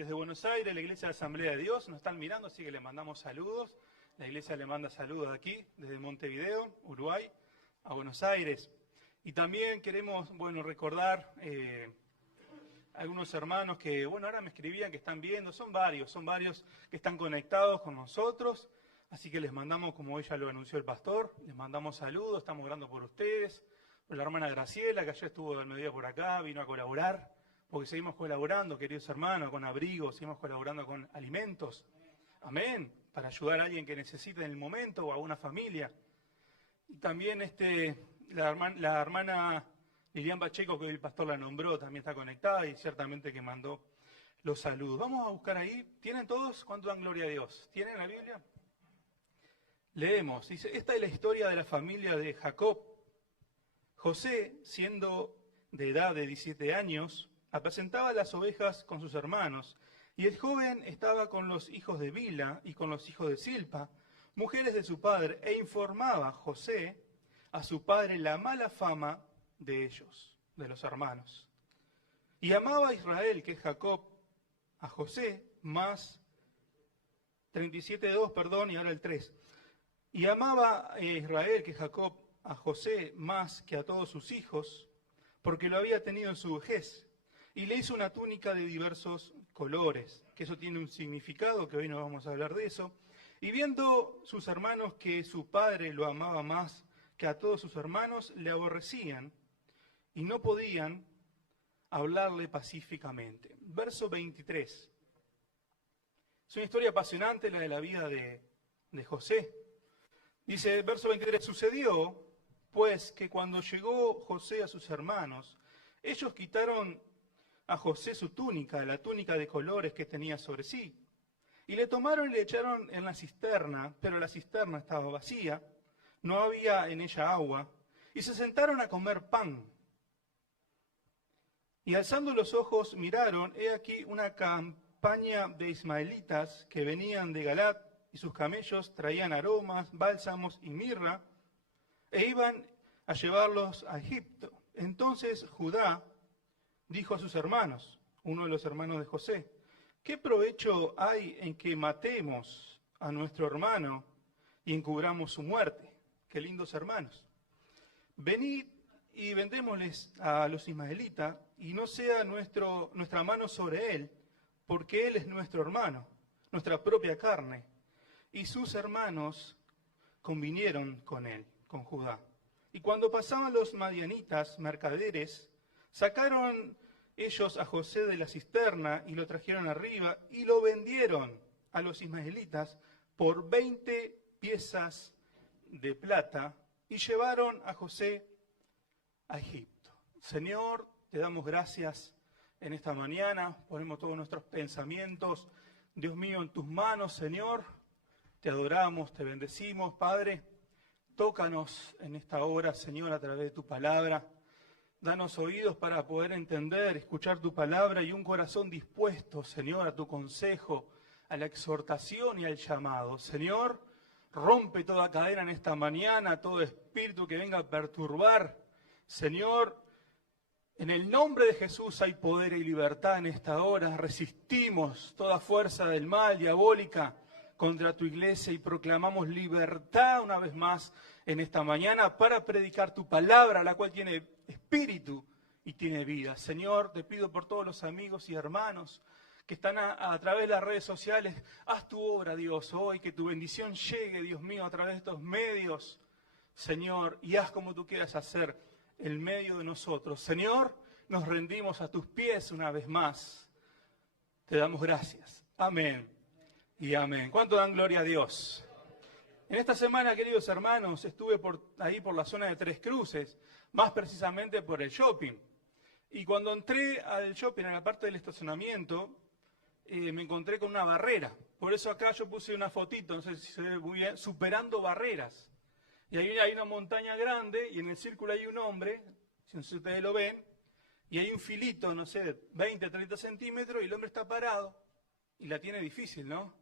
desde Buenos Aires, la Iglesia de Asamblea de Dios, nos están mirando, así que le mandamos saludos. La Iglesia le manda saludos de aquí, desde Montevideo, Uruguay, a Buenos Aires. Y también queremos, recordar algunos hermanos que, ahora me escribían que están viendo, son varios que están conectados con nosotros. Así que les mandamos, como ella lo anunció el pastor, les mandamos saludos, estamos orando por ustedes. Por la hermana Graciela, que ayer estuvo del mediodía por acá, vino a colaborar, porque seguimos colaborando, queridos hermanos, con abrigos, seguimos colaborando con alimentos. Amén, para ayudar a alguien que necesite en el momento o a una familia. Y también la hermana Lilian Pacheco, que hoy el pastor la nombró, también está conectada y ciertamente que mandó los saludos. Vamos a buscar ahí. ¿Tienen todos? ¿Cuánto dan gloria a Dios? ¿Tienen la Biblia? Leemos. Dice, esta es la historia de la familia de Jacob. José, siendo de edad de 17 años, apacentaba las ovejas con sus hermanos, y el joven estaba con los hijos de Bila y con los hijos de Silpa, mujeres de su padre, e informaba José a su padre la mala fama de ellos, de los hermanos. Y amaba a Israel, que es Jacob, a José, más 37:2, y ahora el 3. Y amaba a Israel, que es Jacob, a José más que a todos sus hijos, porque lo había tenido en su vejez, y le hizo una túnica de diversos colores, que eso tiene un significado, que hoy no vamos a hablar de eso. Y viendo sus hermanos que su padre lo amaba más que a todos sus hermanos, le aborrecían y no podían hablarle pacíficamente. Verso 23. Es una historia apasionante la de la vida de José. Dice, verso 23, sucedió pues que cuando llegó José a sus hermanos, ellos quitaron a José su túnica, la túnica de colores que tenía sobre sí, y le tomaron y le echaron en la cisterna, pero la cisterna estaba vacía, no había en ella agua, y se sentaron a comer pan. Y alzando los ojos miraron, he aquí una campaña de ismaelitas que venían de Galat, y sus camellos traían aromas, bálsamos y mirra, e iban a llevarlos a Egipto. Entonces Judá dijo a sus hermanos, uno de los hermanos de José, ¿qué provecho hay en que matemos a nuestro hermano y encubramos su muerte? Qué lindos hermanos. Venid y vendémosles a los ismaelitas, y no sea nuestra mano sobre él, porque él es nuestro hermano, nuestra propia carne. Y sus hermanos convinieron con él, con Judá. Y cuando pasaban los madianitas, mercaderes, sacaron ellos a José de la cisterna y lo trajeron arriba y lo vendieron a los ismaelitas por 20 piezas de plata y llevaron a José a Egipto. Señor, te damos gracias en esta mañana, ponemos todos nuestros pensamientos, Dios mío, en tus manos, Señor. Te adoramos, te bendecimos, Padre. Tócanos en esta hora, Señor, a través de tu palabra. Danos oídos para poder entender, escuchar tu palabra y un corazón dispuesto, Señor, a tu consejo, a la exhortación y al llamado. Señor, rompe toda cadena en esta mañana, todo espíritu que venga a perturbar. Señor, en el nombre de Jesús hay poder y libertad en esta hora. Resistimos toda fuerza del mal, diabólica, contra tu iglesia y proclamamos libertad una vez más en esta mañana para predicar tu palabra, la cual tiene espíritu y tiene vida. Señor, te pido por todos los amigos y hermanos que están a través de las redes sociales, haz tu obra, Dios, hoy, que tu bendición llegue, Dios mío, a través de estos medios, Señor, y haz como tú quieras hacer el medio de nosotros. Señor, nos rendimos a tus pies una vez más. Te damos gracias. Amén. Y amén. ¿Cuánto dan gloria a Dios? En esta semana, queridos hermanos, estuve ahí por la zona de Tres Cruces, más precisamente por el shopping. Y cuando entré al shopping, en la parte del estacionamiento, me encontré con una barrera. Por eso acá yo puse una fotito, no sé si se ve muy bien, superando barreras. Y ahí hay una montaña grande y en el círculo hay un hombre, si ustedes lo ven, y hay un filito, no sé, de 20, 30 centímetros, y el hombre está parado y la tiene difícil, ¿no?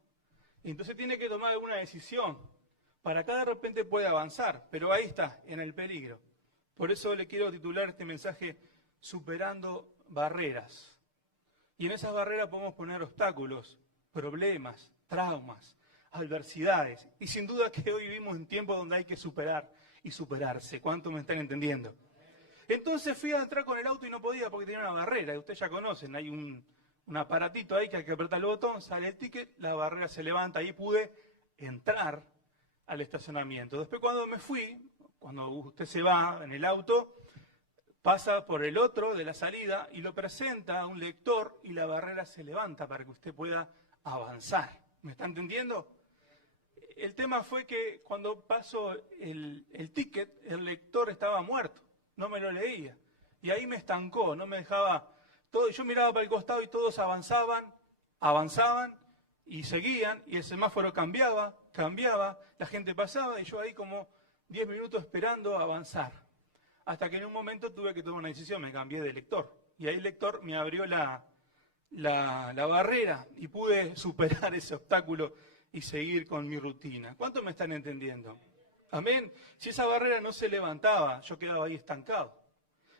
Y entonces tiene que tomar alguna decisión para que de repente pueda avanzar, pero ahí está, en el peligro. Por eso le quiero titular este mensaje, Superando Barreras. Y en esas barreras podemos poner obstáculos, problemas, traumas, adversidades. Y sin duda que hoy vivimos en tiempos donde hay que superar y superarse. ¿Cuánto me están entendiendo? Entonces fui a entrar con el auto y no podía porque tenía una barrera. Y ustedes ya conocen, hay un aparatito ahí que hay que apretar el botón, sale el ticket, la barrera se levanta. Ahí pude entrar al estacionamiento. Después cuando me fui, cuando usted se va en el auto, pasa por el otro de la salida y lo presenta a un lector y la barrera se levanta para que usted pueda avanzar. ¿Me está entendiendo? El tema fue que cuando pasó el ticket, el lector estaba muerto, no me lo leía. Y ahí me estancó, no me dejaba... yo miraba para el costado y todos avanzaban y seguían, y el semáforo cambiaba, la gente pasaba y yo ahí como 10 minutos esperando avanzar. Hasta que en un momento tuve que tomar una decisión, me cambié de lector. Y ahí el lector me abrió la barrera y pude superar ese obstáculo y seguir con mi rutina. ¿Cuántos me están entendiendo? Amén. Si esa barrera no se levantaba, yo quedaba ahí estancado.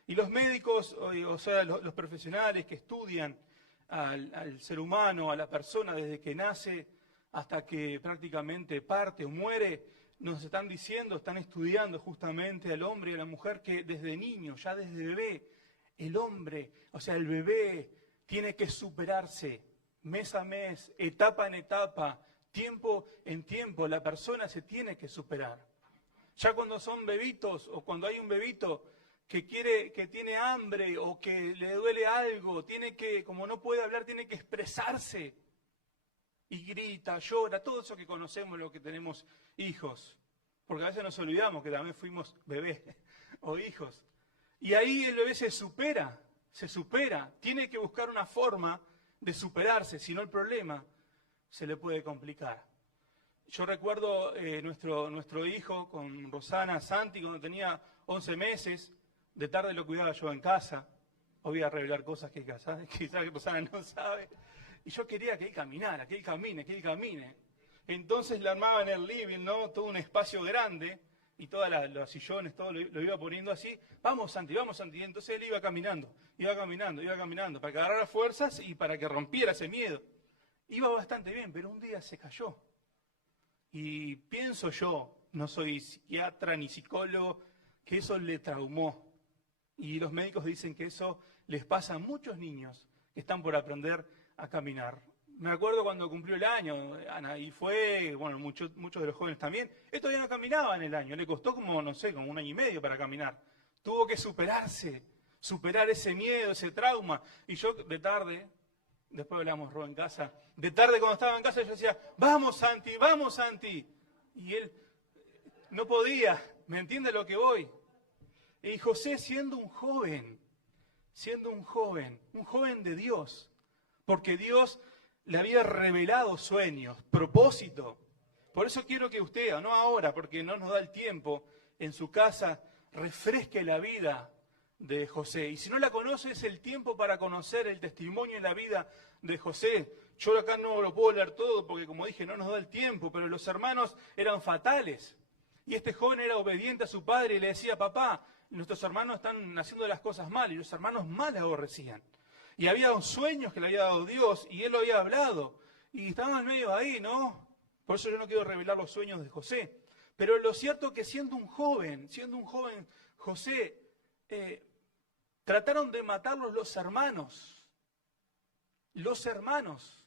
Y los médicos, o sea, los profesionales que estudian al ser humano, a la persona desde que nace hasta que prácticamente parte o muere, nos están diciendo, están estudiando justamente al hombre y a la mujer que desde niño, ya desde bebé, el hombre, o sea, el bebé tiene que superarse mes a mes, etapa en etapa, tiempo en tiempo, la persona se tiene que superar. Ya cuando son bebitos o cuando hay un bebito que tiene hambre o que le duele algo, tiene que, como no puede hablar, tiene que expresarse. Y grita, llora, todo eso que conocemos, lo que tenemos hijos. Porque a veces nos olvidamos que también fuimos bebés o hijos. Y ahí el bebé se supera, tiene que buscar una forma de superarse, si no el problema se le puede complicar. Yo recuerdo nuestro hijo con Rosana, Santi, cuando tenía 11 meses, de tarde lo cuidaba yo en casa. Hoy voy a revelar cosas que quizás Rosana no sabe. Y yo quería que él caminara, que él camine. Entonces le armaba en el living, ¿no? Todo un espacio grande y todos los sillones, todo lo iba poniendo así. Vamos, Santi. Y entonces él iba caminando, para que agarrara fuerzas y para que rompiera ese miedo. Iba bastante bien, pero un día se cayó. Y pienso yo, no soy psiquiatra ni psicólogo, que eso le traumó. Y los médicos dicen que eso les pasa a muchos niños que están por aprender a caminar. Me acuerdo cuando cumplió el año, Ana, y fue, bueno, muchos de los jóvenes también, él todavía no caminaba en el año, le costó como, no sé, como 1 año y medio para caminar. Tuvo que superar ese miedo, ese trauma. Y yo de tarde, después hablamos, Ro, en casa, de tarde cuando estaba en casa yo decía, vamos Santi. Y él no podía, ¿me entiende lo que voy? Y José siendo un joven de Dios, porque Dios le había revelado sueños, propósito. Por eso quiero que usted, no ahora, porque no nos da el tiempo, en su casa refresque la vida de José. Y si no la conoce, es el tiempo para conocer el testimonio en la vida de José. Yo acá no lo puedo leer todo, porque como dije, no nos da el tiempo, pero los hermanos eran fatales. Y este joven era obediente a su padre y le decía, papá, nuestros hermanos están haciendo las cosas mal, y los hermanos mal le aborrecían. Y había sueños que le había dado Dios, y él lo había hablado. Y estaban medio ahí, ¿no? Por eso yo no quiero revelar los sueños de José. Pero lo cierto es que siendo un joven, José, trataron de matarlos los hermanos. Los hermanos.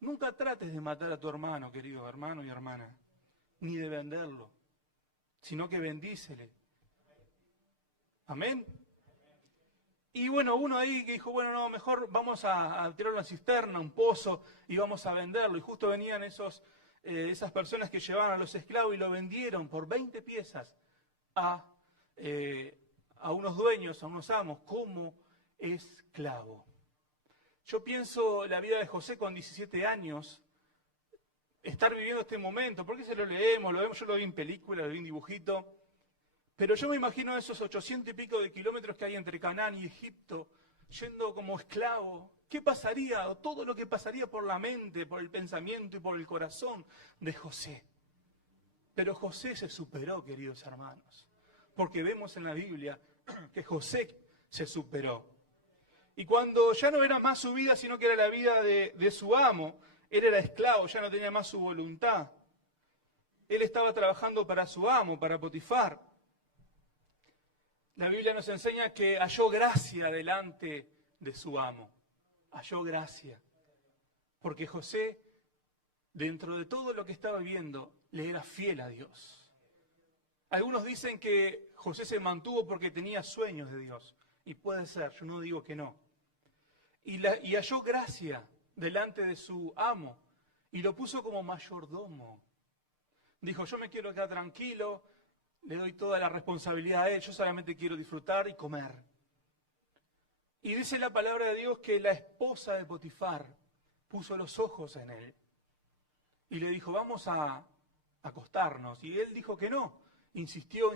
Nunca trates de matar a tu hermano, querido hermano y hermana, ni de venderlo, sino que bendícele. Amén. Y bueno, uno ahí que dijo, bueno, no, mejor vamos a tirar una cisterna, un pozo, y vamos a venderlo. Y justo venían esas personas que llevaban a los esclavos y lo vendieron por 20 piezas a unos dueños, a unos amos, como esclavo. Yo pienso la vida de José con 17 años, estar viviendo este momento, porque se lo leemos, yo lo vi en película, lo vi en dibujito, pero yo me imagino esos 800 y pico de kilómetros que hay entre Canaán y Egipto, yendo como esclavo. ¿Qué pasaría? O todo lo que pasaría por la mente, por el pensamiento y por el corazón de José. Pero José se superó, queridos hermanos, porque vemos en la Biblia que José se superó. Y cuando ya no era más su vida, sino que era la vida de su amo, él era esclavo, ya no tenía más su voluntad. Él estaba trabajando para su amo, para Potifar. La Biblia nos enseña que halló gracia delante de su amo. Halló gracia. Porque José, dentro de todo lo que estaba viviendo, le era fiel a Dios. Algunos dicen que José se mantuvo porque tenía sueños de Dios. Y puede ser, yo no digo que no. Y halló gracia delante de su amo. Y lo puso como mayordomo. Dijo, yo me quiero quedar tranquilo, le doy toda la responsabilidad a él, yo solamente quiero disfrutar y comer. Y dice la palabra de Dios que la esposa de Potifar puso los ojos en él. Y le dijo, vamos a acostarnos. Y él dijo que no. Insistió,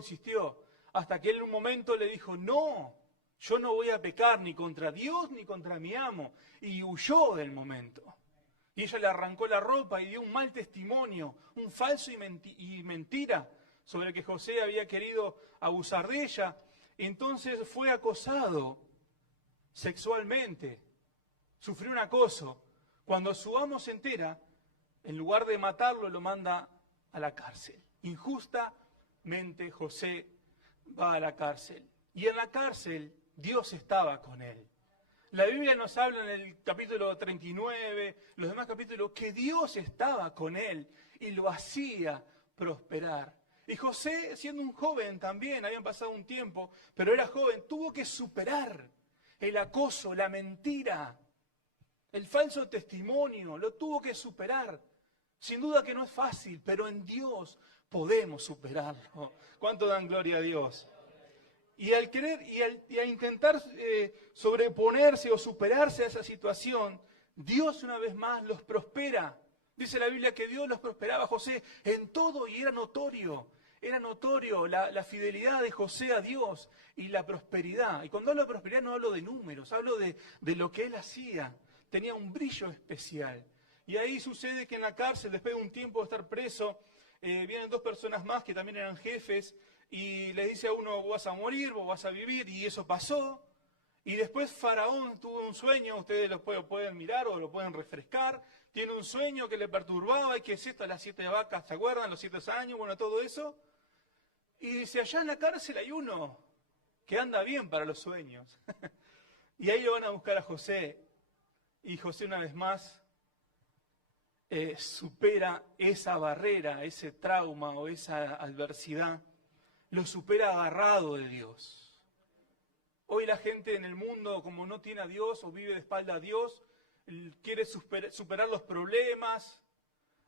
hasta que él en un momento le dijo, no, yo no voy a pecar ni contra Dios ni contra mi amo. Y huyó del momento. Y ella le arrancó la ropa y dio un mal testimonio, un falso y mentira sobre que José había querido abusar de ella. Entonces fue acosado sexualmente, sufrió un acoso. Cuando su amo se entera, en lugar de matarlo, lo manda a la cárcel. Injustamente José va a la cárcel. Y en la cárcel Dios estaba con él. La Biblia nos habla en el capítulo 39, los demás capítulos, que Dios estaba con él y lo hacía prosperar. Y José, siendo un joven también, habían pasado un tiempo, pero era joven, tuvo que superar el acoso, la mentira, el falso testimonio, lo tuvo que superar. Sin duda que no es fácil, pero en Dios podemos superarlo. ¿Cuánto dan gloria a Dios? Y al querer y a intentar sobreponerse o superarse a esa situación, Dios una vez más los prospera. Dice la Biblia que Dios los prosperaba a José en todo y era notorio. Era notorio la fidelidad de José a Dios y la prosperidad. Y cuando hablo de prosperidad no hablo de números, hablo de lo que él hacía. Tenía un brillo especial. Y ahí sucede que en la cárcel, después de un tiempo de estar preso, vienen dos personas más que también eran jefes y les dice a uno, vos vas a morir, vos vas a vivir, y eso pasó. Y después Faraón tuvo un sueño, ustedes lo pueden mirar o lo pueden refrescar, tiene un sueño que le perturbaba, y que es esto, las 7 vacas, ¿se acuerdan? Los 7 años, bueno, todo eso. Y dice, allá en la cárcel hay uno que anda bien para los sueños. Y ahí lo van a buscar a José. Y José una vez más supera esa barrera, ese trauma o esa adversidad. Lo supera agarrado de Dios. Hoy la gente en el mundo, como no tiene a Dios o vive de espalda a Dios, quiere superar los problemas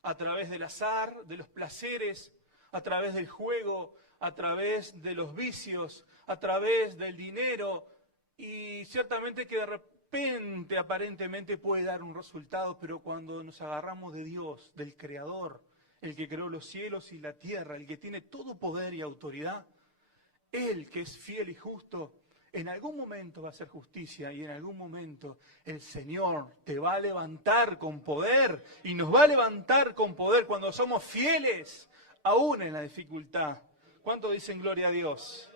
a través del azar, de los placeres, a través del juego, a través de los vicios, a través del dinero. Y ciertamente que de repente, aparentemente puede dar un resultado, pero cuando nos agarramos de Dios, del Creador, el que creó los cielos y la tierra, el que tiene todo poder y autoridad, Él que es fiel y justo, en algún momento va a hacer justicia y en algún momento el Señor te va a levantar con poder y nos va a levantar con poder cuando somos fieles, aún en la dificultad. ¿Cuánto dicen gloria a Dios?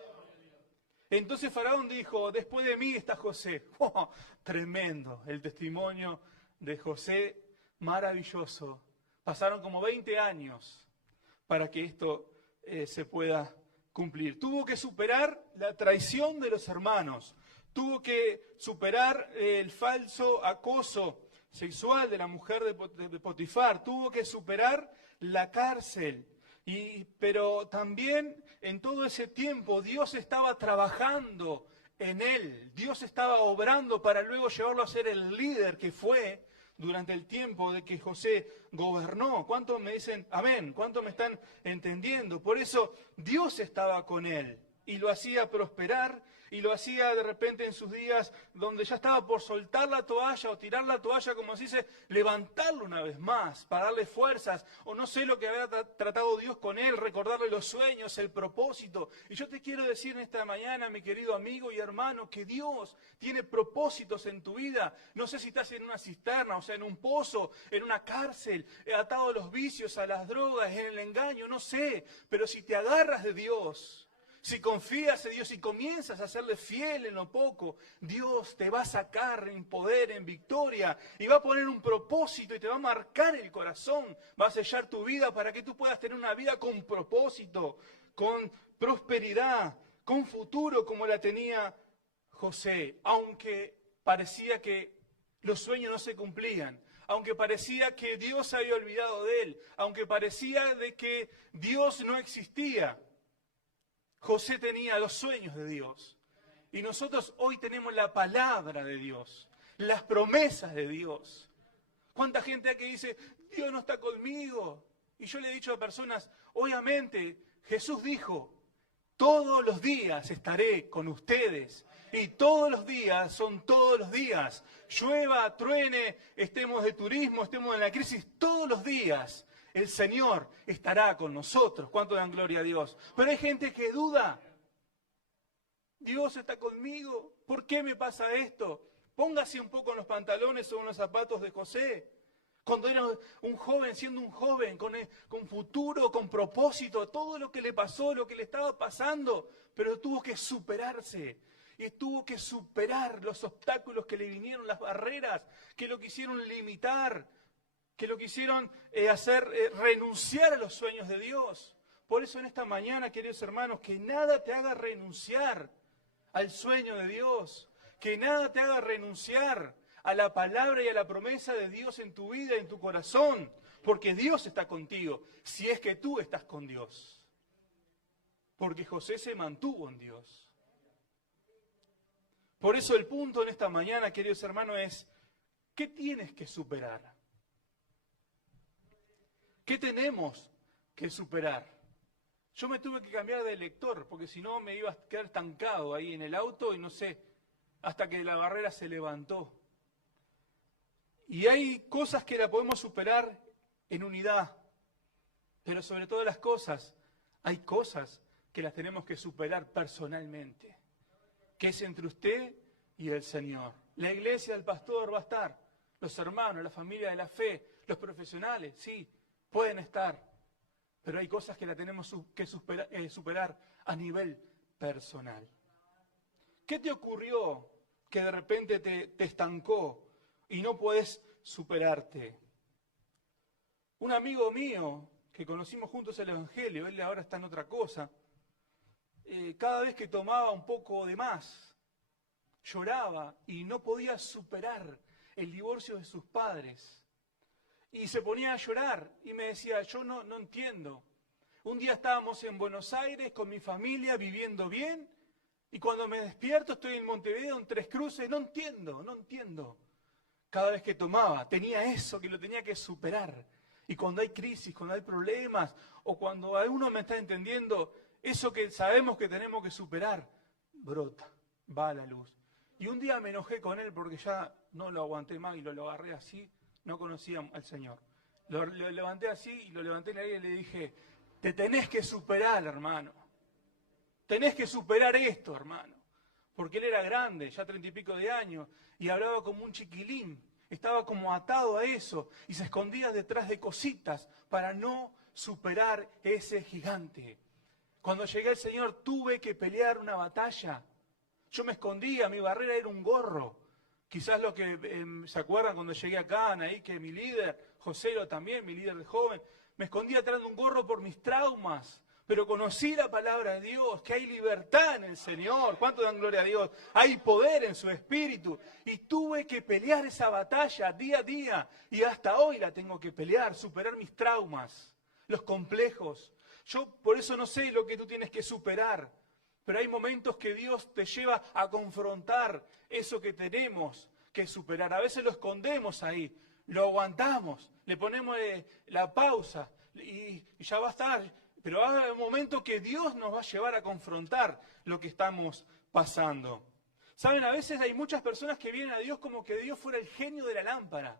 Entonces Faraón dijo, después de mí está José. ¡Oh, tremendo! El testimonio de José, maravilloso. Pasaron como 20 años para que esto se pueda cumplir. Tuvo que superar la traición de los hermanos. Tuvo que superar el falso acoso sexual de la mujer de Potifar. Tuvo que superar la cárcel. Pero también en todo ese tiempo Dios estaba trabajando en él. Dios estaba obrando para luego llevarlo a ser el líder que fue durante el tiempo de que José gobernó. ¿Cuántos me dicen amén? ¿Cuántos me están entendiendo? Por eso Dios estaba con él y lo hacía prosperar y lo hacía de repente en sus días donde ya estaba por soltar la toalla o tirar la toalla, como se dice, levantarlo una vez más para darle fuerzas, o no sé lo que había tratado Dios con él, recordarle los sueños, el propósito. Y yo te quiero decir en esta mañana, mi querido amigo y hermano, que Dios tiene propósitos en tu vida. No sé si estás en una cisterna, o sea, en un pozo, en una cárcel, atado a los vicios, a las drogas, en el engaño, no sé, pero si te agarras de Dios, Si confías en Dios y comienzas a serle fiel en lo poco, Dios te va a sacar en poder, en victoria, y va a poner un propósito y te va a marcar el corazón. Va a sellar tu vida para que tú puedas tener una vida con propósito, con prosperidad, con futuro como la tenía José. Aunque parecía que los sueños no se cumplían, aunque parecía que Dios se había olvidado de él, aunque parecía de que Dios no existía, José tenía los sueños de Dios. Y nosotros hoy tenemos la palabra de Dios, las promesas de Dios. ¿Cuánta gente hay que dice, Dios no está conmigo? Y yo le he dicho a personas, obviamente, Jesús dijo, todos los días estaré con ustedes. Y todos los días son todos los días. Llueva, truene, estemos de turismo, estemos en la crisis, todos los días el Señor estará con nosotros. ¿Cuánto dan gloria a Dios? Pero hay gente que duda. Dios está conmigo. ¿Por qué me pasa esto? Póngase un poco en los pantalones o en los zapatos de José. Cuando era un joven, siendo un joven, con futuro, con propósito, todo lo que le pasó, lo que le estaba pasando, pero tuvo que superarse. Y tuvo que superar los obstáculos que le vinieron, las barreras que lo quisieron limitar, que lo quisieron hacer renunciar a los sueños de Dios. Por eso en esta mañana, queridos hermanos, que nada te haga renunciar al sueño de Dios, que nada te haga renunciar a la palabra y a la promesa de Dios en tu vida, en tu corazón, porque Dios está contigo, si es que tú estás con Dios. Porque José se mantuvo en Dios. Por eso el punto en esta mañana, queridos hermanos, es, ¿qué tienes que superar? ¿Qué tenemos que superar? Yo me tuve que cambiar de lector, porque si no me iba a quedar estancado ahí en el auto y no sé, hasta que la barrera se levantó. Y hay cosas que la podemos superar en unidad, pero sobre todas las cosas, hay cosas que las tenemos que superar personalmente, que es entre usted y el Señor. La iglesia, el pastor va a estar, los hermanos, la familia de la fe, los profesionales, sí, pueden estar, pero hay cosas que las tenemos que superar a nivel personal. ¿Qué te ocurrió que de repente te estancó y no puedes superarte? Un amigo mío, que conocimos juntos el Evangelio, él ahora está en otra cosa, cada vez que tomaba un poco de más, lloraba y no podía superar el divorcio de sus padres. Y se ponía a llorar y me decía, yo no entiendo. Un día estábamos en Buenos Aires con mi familia viviendo bien y cuando me despierto estoy en Montevideo, en Tres Cruces, no entiendo. Cada vez que tomaba tenía eso que lo tenía que superar. Y cuando hay crisis, cuando hay problemas o cuando alguno me está entendiendo, eso que sabemos que tenemos que superar, brota, va a la luz. Y un día me enojé con él porque ya no lo aguanté más y lo agarré así. No conocía al Señor. Lo levanté así y lo levanté en el aire y le dije, te tenés que superar, hermano. Tenés que superar esto, hermano. Porque él era grande, ya 30 y pico de años, y hablaba como un chiquilín. Estaba como atado a eso y se escondía detrás de cositas para no superar ese gigante. Cuando llegué al Señor tuve que pelear una batalla. Yo me escondía, mi barrera era un gorro. Quizás lo que se acuerdan cuando llegué acá, ahí que mi líder, Joselo también, mi líder de joven, me escondía atrás de un gorro por mis traumas. Pero conocí la palabra de Dios, que hay libertad en el Señor. ¿Cuánto dan gloria a Dios? Hay poder en su espíritu. Y tuve que pelear esa batalla día a día. Y hasta hoy la tengo que pelear, superar mis traumas, los complejos. Yo por eso no sé lo que tú tienes que superar. Pero hay momentos que Dios te lleva a confrontar eso que tenemos que superar. A veces lo escondemos ahí, lo aguantamos, le ponemos la pausa y ya va a estar. Pero va a haber un momento que Dios nos va a llevar a confrontar lo que estamos pasando. Saben, a veces hay muchas personas que vienen a Dios como que Dios fuera el genio de la lámpara.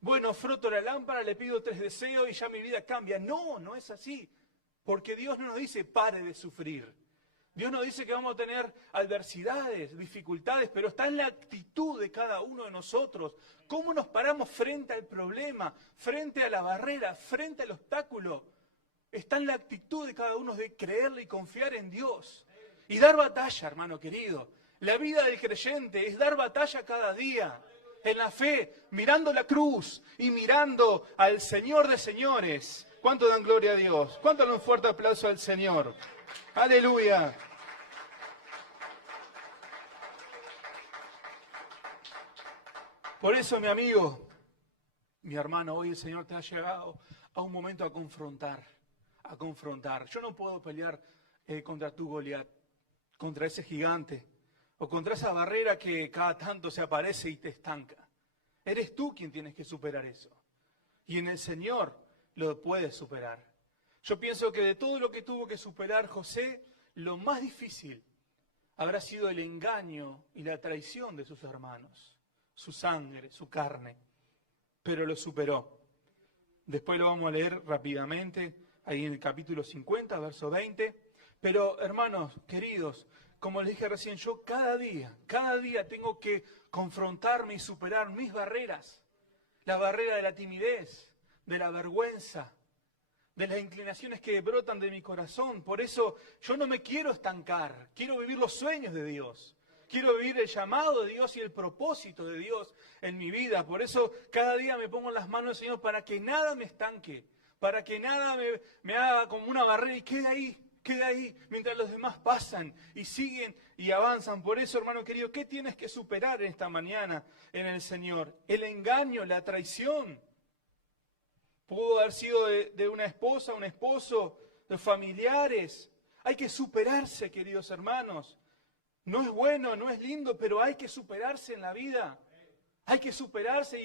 Bueno, froto la lámpara, le pido 3 deseos y ya mi vida cambia. No, no es así. Porque Dios no nos dice pare de sufrir. Dios nos dice que vamos a tener adversidades, dificultades, pero está en la actitud de cada uno de nosotros. ¿Cómo nos paramos frente al problema, frente a la barrera, frente al obstáculo? Está en la actitud de cada uno de creerle y confiar en Dios. Y dar batalla, hermano querido. La vida del creyente es dar batalla cada día. En la fe, mirando la cruz y mirando al Señor de señores. ¿Cuánto dan gloria a Dios? ¿Cuánto dan un fuerte aplauso al Señor? Aleluya. Por eso, mi amigo, mi hermano, hoy el Señor te ha llegado a un momento a confrontar. Yo no puedo pelear contra tu Goliat, contra ese gigante, o contra esa barrera que cada tanto se aparece y te estanca. Eres tú quien tienes que superar eso. Y en el Señor lo puedes superar. Yo pienso que de todo lo que tuvo que superar José, lo más difícil habrá sido el engaño y la traición de sus hermanos, su sangre, su carne, pero lo superó. Después lo vamos a leer rápidamente, ahí en el capítulo 50, verso 20. Pero, hermanos queridos, como les dije recién, yo cada día tengo que confrontarme y superar mis barreras. La barrera de la timidez, de la vergüenza, de las inclinaciones que brotan de mi corazón. Por eso yo no me quiero estancar, quiero vivir los sueños de Dios. Quiero vivir el llamado de Dios y el propósito de Dios en mi vida. Por eso cada día me pongo en las manos del Señor para que nada me estanque, para que nada me haga como una barrera y quede ahí, mientras los demás pasan y siguen y avanzan. Por eso, hermano querido, ¿qué tienes que superar en esta mañana en el Señor? El engaño, la traición. Pudo haber sido de una esposa, un esposo, de familiares. Hay que superarse, queridos hermanos. No es bueno, no es lindo, pero hay que superarse en la vida. Hay que superarse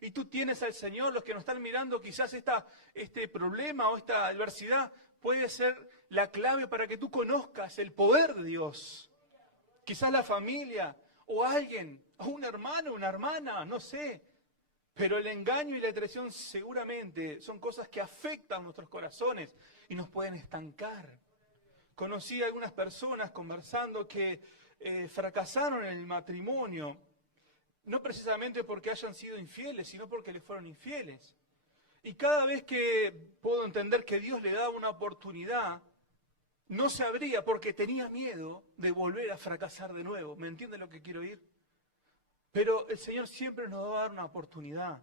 y tú tienes al Señor. Los que nos están mirando, quizás este problema o esta adversidad puede ser la clave para que tú conozcas el poder de Dios. Quizás la familia o alguien, o un hermano, una hermana, no sé. Pero el engaño y la traición seguramente son cosas que afectan nuestros corazones y nos pueden estancar. Conocí a algunas personas conversando que fracasaron en el matrimonio, no precisamente porque hayan sido infieles, sino porque les fueron infieles. Y cada vez que puedo entender que Dios le daba una oportunidad, no se abría porque tenía miedo de volver a fracasar de nuevo. ¿Me entienden lo que quiero ir? Pero el Señor siempre nos va a dar una oportunidad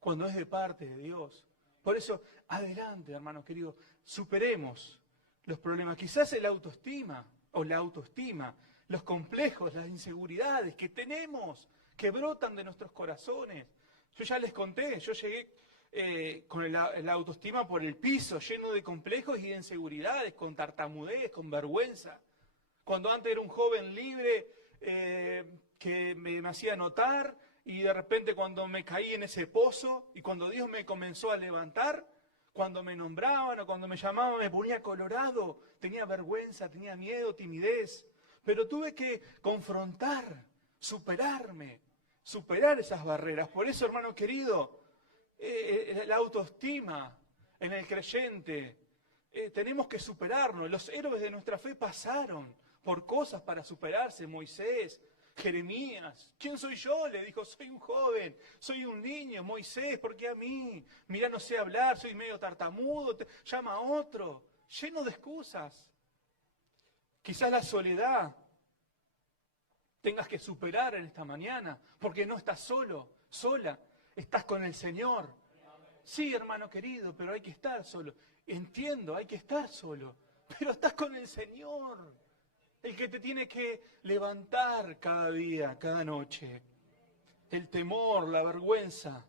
cuando es de parte de Dios. Por eso, adelante, hermanos queridos, superemos los problemas. Quizás el autoestima o la autoestima, los complejos, las inseguridades que tenemos, que brotan de nuestros corazones. Yo ya les conté, yo llegué con la autoestima por el piso, lleno de complejos y de inseguridades, con tartamudez, con vergüenza. Cuando antes era un joven libre que me hacía notar, y de repente cuando me caí en ese pozo y cuando Dios me comenzó a levantar, cuando me nombraban o cuando me llamaban me ponía colorado, tenía vergüenza, tenía miedo, timidez, pero tuve que confrontar, superarme, superar esas barreras. Por eso, hermano querido, la autoestima en el creyente, tenemos que superarnos. Los héroes de nuestra fe pasaron por cosas para superarse. Moisés, Jeremías, ¿quién soy yo? Le dijo, soy un joven, soy un niño. Moisés, ¿por qué a mí? Mirá, no sé hablar, soy medio tartamudo, llama a otro, lleno de excusas. Quizás la soledad tengas que superar en esta mañana, porque no estás solo, sola, estás con el Señor. Sí, hermano querido, pero hay que estar solo. Entiendo, hay que estar solo, pero estás con el Señor. El que te tiene que levantar cada día, cada noche. El temor, la vergüenza,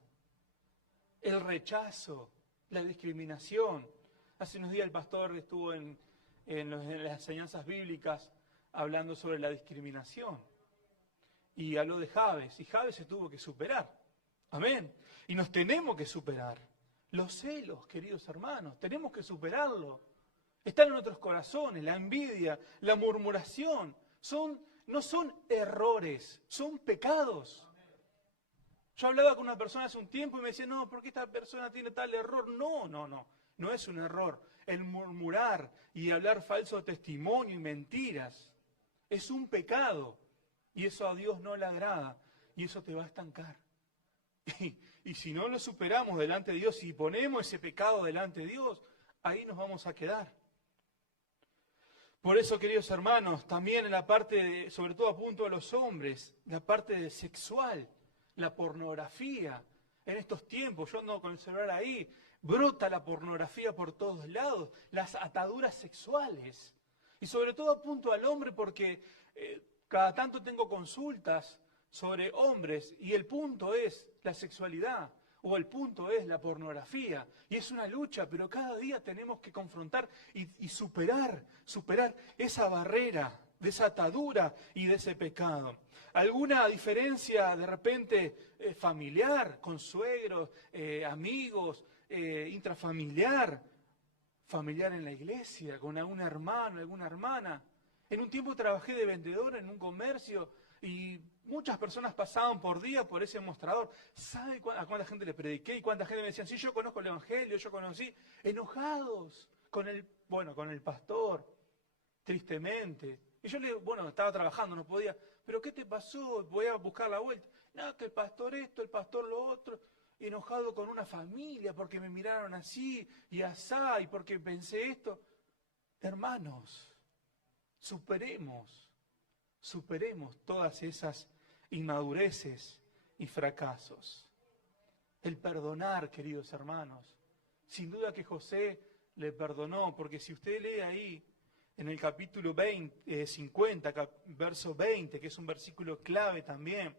el rechazo, la discriminación. Hace unos días el pastor estuvo en las enseñanzas bíblicas hablando sobre la discriminación. Y habló de Jabes, y Jabes se tuvo que superar. Amén. Y nos tenemos que superar. Los celos, queridos hermanos, tenemos que superarlo. Están en nuestros corazones, la envidia, la murmuración. No son errores, son pecados. Yo hablaba con una persona hace un tiempo y me decía, no, ¿por qué esta persona tiene tal error? No es un error. El murmurar y hablar falso testimonio y mentiras es un pecado. Y eso a Dios no le agrada y eso te va a estancar. Y si no lo superamos delante de Dios, si ponemos ese pecado delante de Dios, ahí nos vamos a quedar. Por eso, queridos hermanos, también en la parte, sobre todo apunto a los hombres, la parte sexual, la pornografía. En estos tiempos, yo ando con el celular ahí, brota la pornografía por todos lados, las ataduras sexuales. Y sobre todo apunto al hombre porque cada tanto tengo consultas sobre hombres y el punto es la sexualidad o el punto es la pornografía. Y es una lucha, pero cada día tenemos que confrontar y superar esa barrera de esa atadura y de ese pecado. ¿Alguna diferencia de repente familiar, con suegros, amigos, intrafamiliar, familiar en la iglesia, con algún hermano, alguna hermana? En un tiempo trabajé de vendedor en un comercio y muchas personas pasaban por día por ese mostrador. ¿Sabe a cuánta gente le prediqué y cuánta gente me decían, sí, yo conozco el Evangelio, yo conocí? Enojados con el pastor, tristemente. Y yo estaba trabajando, no podía. ¿Pero qué te pasó? Voy a buscar la vuelta. No, que el pastor esto, el pastor lo otro. Enojado con una familia porque me miraron así y asá y porque pensé esto. Hermanos, superemos todas esas inmadureces y fracasos. El perdonar, queridos hermanos. Sin duda que José le perdonó, porque si usted lee ahí en el capítulo 50, verso 20, que es un versículo clave también,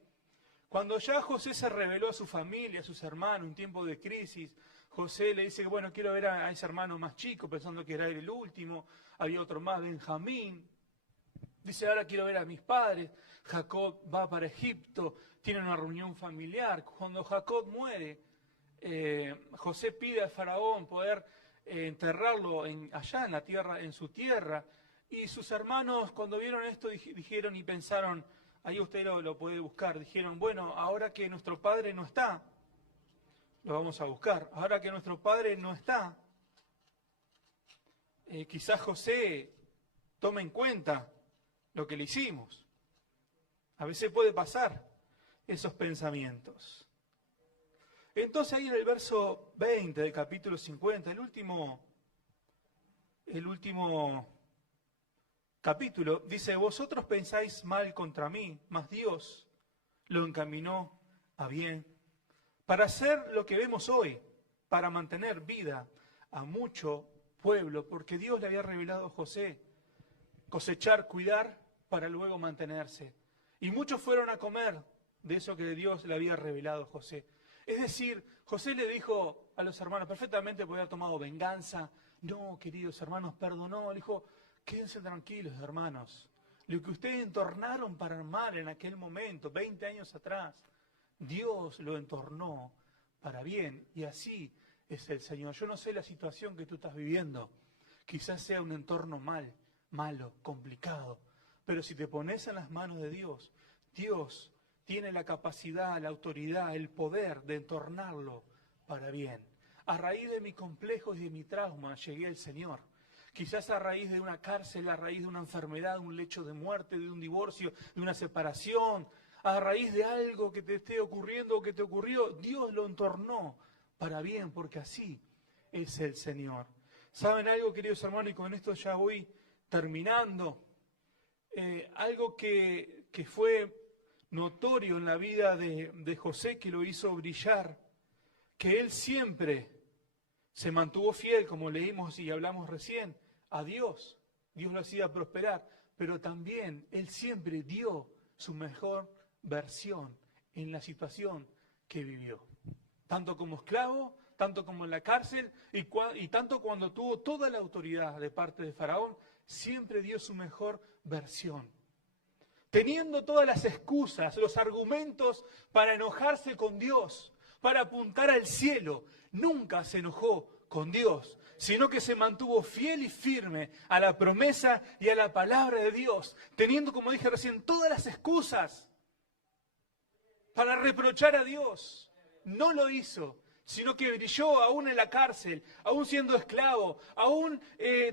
cuando ya José se reveló a su familia, a sus hermanos, en tiempo de crisis, José le dice que quiero ver a ese hermano más chico, pensando que era él el último, había otro más, Benjamín. Dice, ahora quiero ver a mis padres. Jacob va para Egipto, tiene una reunión familiar. Cuando Jacob muere, José pide al faraón poder enterrarlo allá en la tierra, en su tierra. Y sus hermanos, cuando vieron esto, dijeron y pensaron, ahí usted lo puede buscar, dijeron, ahora que nuestro padre no está, lo vamos a buscar. Ahora que nuestro padre no está, quizás José tome en cuenta lo que le hicimos. A veces puede pasar esos pensamientos. Entonces ahí en el verso 20 del capítulo 50, el último capítulo, dice, vosotros pensáis mal contra mí, mas Dios lo encaminó a bien, para hacer lo que vemos hoy, para mantener vida a mucho pueblo, porque Dios le había revelado a José, cosechar, cuidar, para luego mantenerse. Y muchos fueron a comer de eso que Dios le había revelado a José. Es decir, José le dijo a los hermanos, perfectamente podía haber tomado venganza. No, queridos hermanos, perdonó. Le dijo, quédense tranquilos, hermanos. Lo que ustedes entornaron para armar en aquel momento, 20 años atrás, Dios lo entornó para bien. Y así es el Señor. Yo no sé la situación que tú estás viviendo. Quizás sea un entorno malo, complicado. Pero si te pones en las manos de Dios, Dios tiene la capacidad, la autoridad, el poder de entornarlo para bien. A raíz de mi complejo y de mi trauma llegué al Señor. Quizás a raíz de una cárcel, a raíz de una enfermedad, de un lecho de muerte, de un divorcio, de una separación, a raíz de algo que te esté ocurriendo o que te ocurrió, Dios lo entornó para bien, porque así es el Señor. ¿Saben algo, queridos hermanos? Y con esto ya voy terminando. Algo que fue notorio en la vida de José, que lo hizo brillar, que él siempre se mantuvo fiel, como leímos y hablamos recién, a Dios. Dios lo hacía prosperar, pero también él siempre dio su mejor versión en la situación que vivió. Tanto como esclavo, tanto como en la cárcel, y tanto cuando tuvo toda la autoridad de parte de Faraón, siempre dio su mejor versión. Teniendo todas las excusas, los argumentos para enojarse con Dios, para apuntar al cielo, nunca se enojó con Dios, sino que se mantuvo fiel y firme a la promesa y a la palabra de Dios, teniendo, como dije recién, todas las excusas para reprochar a Dios. No lo hizo, sino que brilló aún en la cárcel, aún siendo esclavo, aún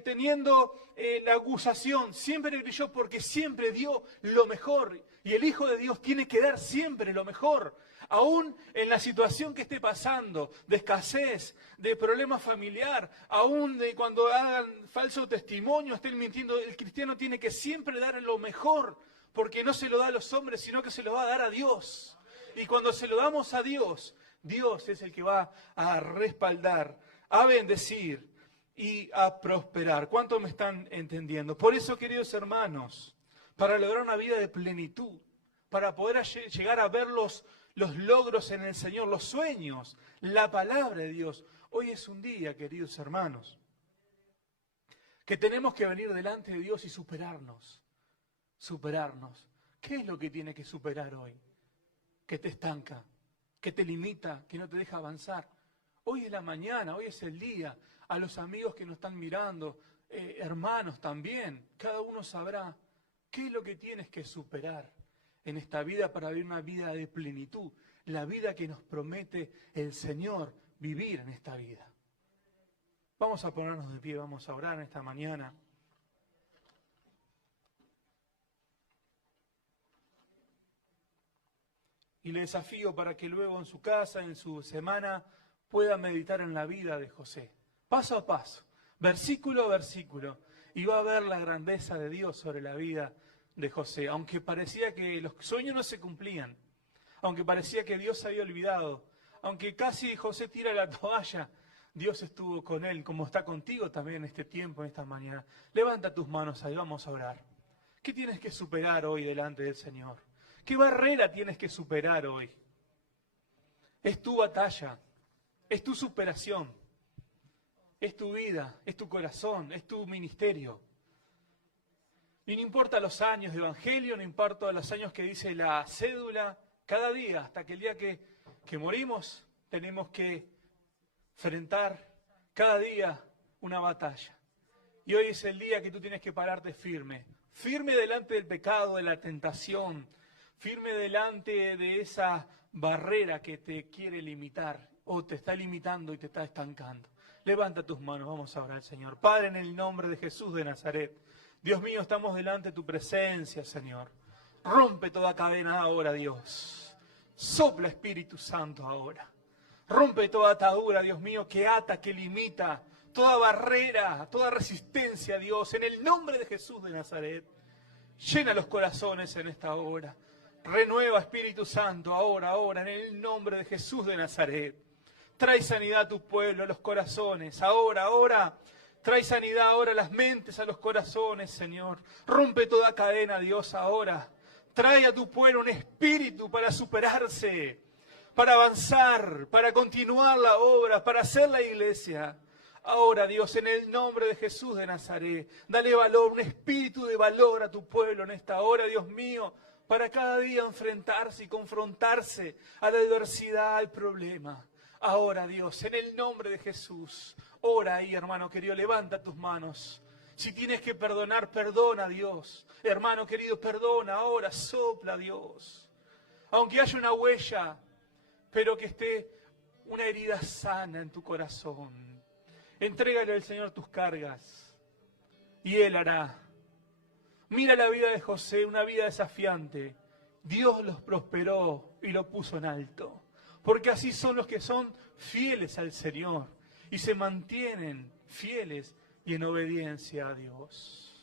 teniendo la acusación. Siempre brilló porque siempre dio lo mejor. Y el Hijo de Dios tiene que dar siempre lo mejor. Aún en la situación que esté pasando, de escasez, de problema familiar, aún de cuando hagan falso testimonio, estén mintiendo, el cristiano tiene que siempre dar lo mejor, porque no se lo da a los hombres, sino que se lo va a dar a Dios. Y cuando se lo damos a Dios, Dios es el que va a respaldar, a bendecir y a prosperar. ¿Cuánto me están entendiendo? Por eso, queridos hermanos, para lograr una vida de plenitud, para poder llegar a ver los logros en el Señor, los sueños, la palabra de Dios. Hoy es un día, queridos hermanos, que tenemos que venir delante de Dios y superarnos. Superarnos. ¿Qué es lo que tiene que superar hoy? Que te estanca, que te limita, que no te deja avanzar. Hoy es la mañana, hoy es el día. A los amigos que nos están mirando, hermanos también, cada uno sabrá qué es lo que tienes que superar en esta vida para vivir una vida de plenitud, la vida que nos promete el Señor vivir en esta vida. Vamos a ponernos de pie, vamos a orar en esta mañana. Y le desafío para que luego en su casa, en su semana, pueda meditar en la vida de José. Paso a paso, versículo a versículo. Y va a ver la grandeza de Dios sobre la vida de José. Aunque parecía que los sueños no se cumplían. Aunque parecía que Dios se había olvidado. Aunque casi José tira la toalla. Dios estuvo con él, como está contigo también en este tiempo, en esta mañana. Levanta tus manos ahí, vamos a orar. ¿Qué tienes que superar hoy delante del Señor? ¿Qué barrera tienes que superar hoy? Es tu batalla, es tu superación, es tu vida, es tu corazón, es tu ministerio. Y no importa los años de evangelio, no importa los años que dice la cédula, cada día, hasta que el día que morimos, tenemos que enfrentar cada día una batalla. Y hoy es el día que tú tienes que pararte firme, firme delante del pecado, de la tentación, firme delante de esa barrera que te quiere limitar o te está limitando y te está estancando. Levanta tus manos, vamos a orar al Señor. Padre, en el nombre de Jesús de Nazaret, Dios mío, estamos delante de tu presencia, Señor. Rompe toda cadena ahora, Dios. Sopla, Espíritu Santo, ahora. Rompe toda atadura, Dios mío, que ata, que limita, toda barrera, toda resistencia, Dios, en el nombre de Jesús de Nazaret. Llena los corazones en esta hora. Renueva, Espíritu Santo, ahora, en el nombre de Jesús de Nazaret. Trae sanidad a tu pueblo, a los corazones, ahora. Trae sanidad ahora a las mentes, a los corazones, Señor. Rompe toda cadena, Dios, ahora. Trae a tu pueblo un espíritu para superarse, para avanzar, para continuar la obra, para hacer la iglesia. Ahora, Dios, en el nombre de Jesús de Nazaret, dale valor, un espíritu de valor a tu pueblo en esta hora, Dios mío, para cada día enfrentarse y confrontarse a la adversidad, al problema. Ahora, Dios, en el nombre de Jesús, ora ahí, hermano querido, levanta tus manos. Si tienes que perdonar, perdona, Dios. Hermano querido, perdona ahora, sopla, Dios. Aunque haya una huella, pero que esté una herida sana en tu corazón. Entrégale al Señor tus cargas y Él hará. Mira la vida de José, una vida desafiante. Dios los prosperó y lo puso en alto. Porque así son los que son fieles al Señor y se mantienen fieles y en obediencia a Dios.